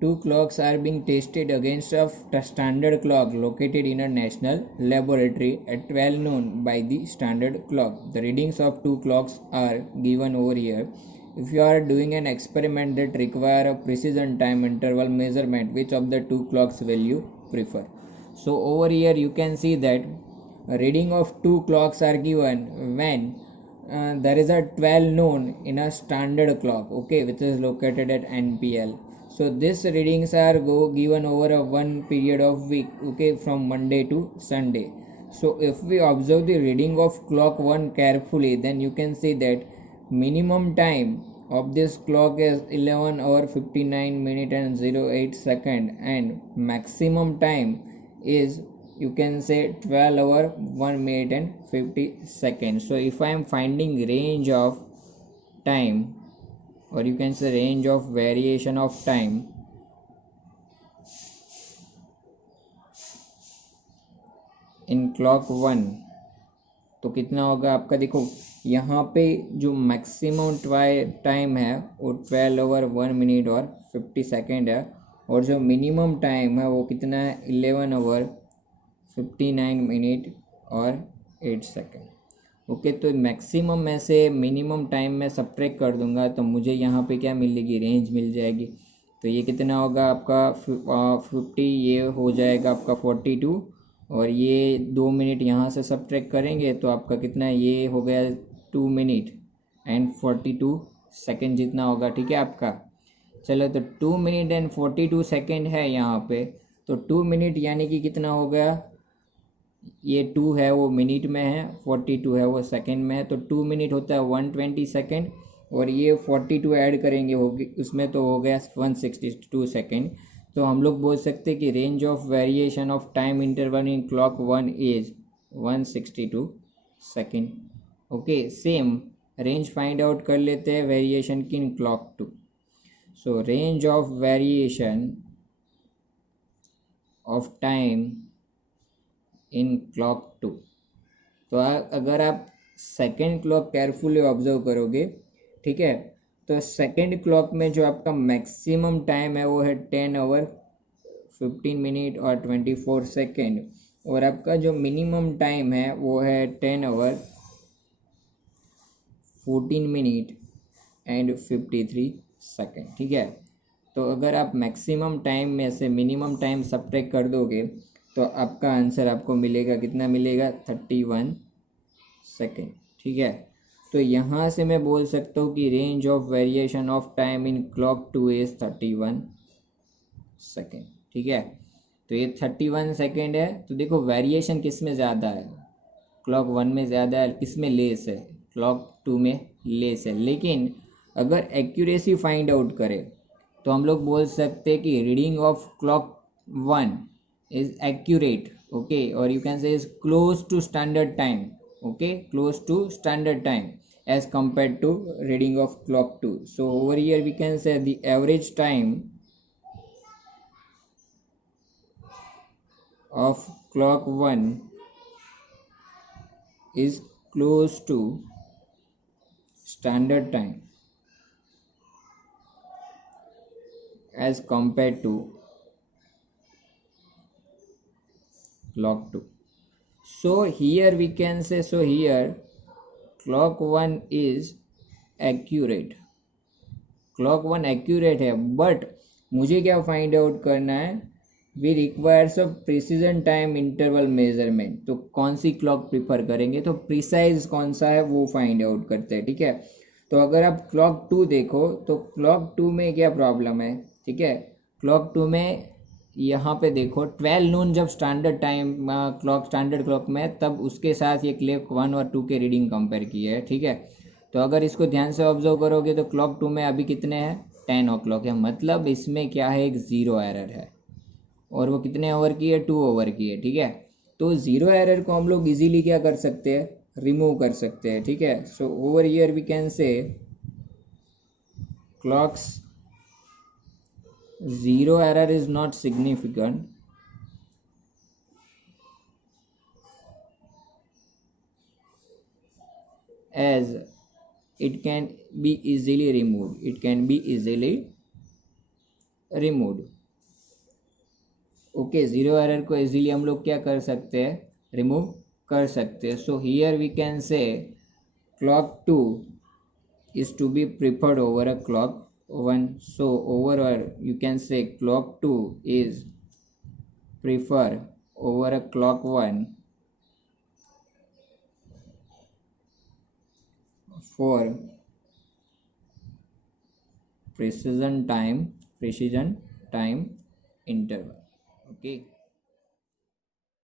two clocks are being tested against a standard clock located in a national laboratory at 12 noon by the standard clock. The readings of two clocks are given over here. If you are doing an experiment that require a precision time interval measurement, which of the two clocks will you prefer? So over here you can see that a reading of two clocks are given when there is a 12 noon in a standard clock, okay, which is located at NPL. So these readings are given over a one period of week, okay, from Monday to Sunday. So if we observe the reading of clock 1 carefully, then you can see that minimum time of this clock is 11 hour 59 minute and 08 second, and maximum time is, you can say, 12 hour 1 minute and 50 seconds. So if I am finding range of time, or you can say range of variation of time in clock 1, तो कितना होगा आपका? देखो यहाँ पे जो maximum time है वो 12 ओवर 1 मिनट और 50 सेकेंड है, और जो मिनिमम टाइम है वो कितना है? 11 ओवर 59 मिनट और 8 सेकेंड। ओके, तो मैक्सिमम में से मिनिमम टाइम में सब्ट्रैक्ट कर दूंगा तो मुझे यहाँ पे क्या मिलेगी? रेंज मिल जाएगी। तो ये कितना होगा आपका? 50, ये हो जाएगा आपका 42, और ये 2 मिनट यहाँ से सब्ट्रैक्ट करेंगे तो आपका कितना? ये हो गया 2 मिनट एंड 42 सेकेंड जितना होगा, ठीक है आपका। चलो, तो 2 मिनट एंड 42 सेकेंड है यहाँ पे, तो 2 मिनट यानी कि कितना हो गया? ये 2 है वो मिनट में है, 42 है वो सेकेंड में है, तो 2 मिनट होता है 120 सेकेंड, और ये 42 ऐड करेंगे होगी उसमें, तो हो गया 162 सेकेंड। तो हम लोग बोल सकते हैं कि range of variation of time interval in clock 1 is 162 second. Okay, same range find out कर लेते हैं वेरिएशन की in clock 2। So range of variation of time in clock 2। तो अगर आप सेकेंड क्लॉक केयरफुली ऑब्जर्व करोगे, ठीक है, तो सेकेंड क्लॉक में जो आपका मैक्सिमम टाइम है वो है 10 आवर 15 मिनट और 24 सेकेंड, और आपका जो मिनिमम टाइम है वो है 10 आवर 14 मिनट एंड 53 सेकेंड, ठीक है। तो अगर आप मैक्सिमम टाइम में से मिनिमम टाइम सब्ट्रैक्ट कर दोगे तो आपका आंसर आपको मिलेगा, कितना मिलेगा? 31 सेकेंड, ठीक है। तो यहाँ से मैं बोल सकता हूँ कि range of variation of time in clock 2 is 31 second, ठीक है। तो ये 31 सेकेंड है। तो देखो वेरिएशन किस में ज़्यादा है? क्लॉक 1 में ज़्यादा है, किस में लेस है? क्लॉक 2 में लेस है। लेकिन अगर एक्यूरेसी फाइंड आउट करें तो हम लोग बोल सकते हैं कि reading of clock 1 is accurate, okay, or you can say is close to standard time, okay, close to standard time as compared to reading of clock 2. So over here we can say the average time of clock 1 is close to standard time as compared to clock 2. So here we can say, so here clock 1 is accurate, clock 1 accurate है, but मुझे क्या find out करना है? We requires a precision time interval measurement. तो कौन सी clock prefer करेंगे? तो precise कौन सा है वो फाइंड आउट करते हैं, ठीक है। तो अगर आप क्लॉक 2 देखो तो क्लॉक 2 में क्या प्रॉब्लम है, ठीक है। क्लॉक 2 में यहाँ पे देखो 12 नून जब standard time clock standard clock में, तब उसके साथ ये क्लॉक 1 और 2 के रीडिंग कंपेयर किए है, ठीक है। तो अगर इसको ध्यान से ऑब्जर्व करोगे तो क्लॉक 2 में अभी कितने हैं? 10 ओ क्लॉक है, मतलब इसमें क्या है? एक ज़ीरो एरर है, और वो कितने ओवर की है? 2 ओवर की है, ठीक है। तो ज़ीरो एरर को हम लोग इजीली क्या कर सकते हैं? रिमूव कर सकते हैं, ठीक है। So over here we can say clocks zero error is not significant as it can be easily removed, it can be easily removed. Okay, zero error को इजीली हम लोग क्या कर सकते हैं, रिमूव कर सकते हैं। So here we can say clock 2 is to be preferred over a clock 1. So overall you can say clock 2 is preferred over a clock 1 for precision time interval. Okay.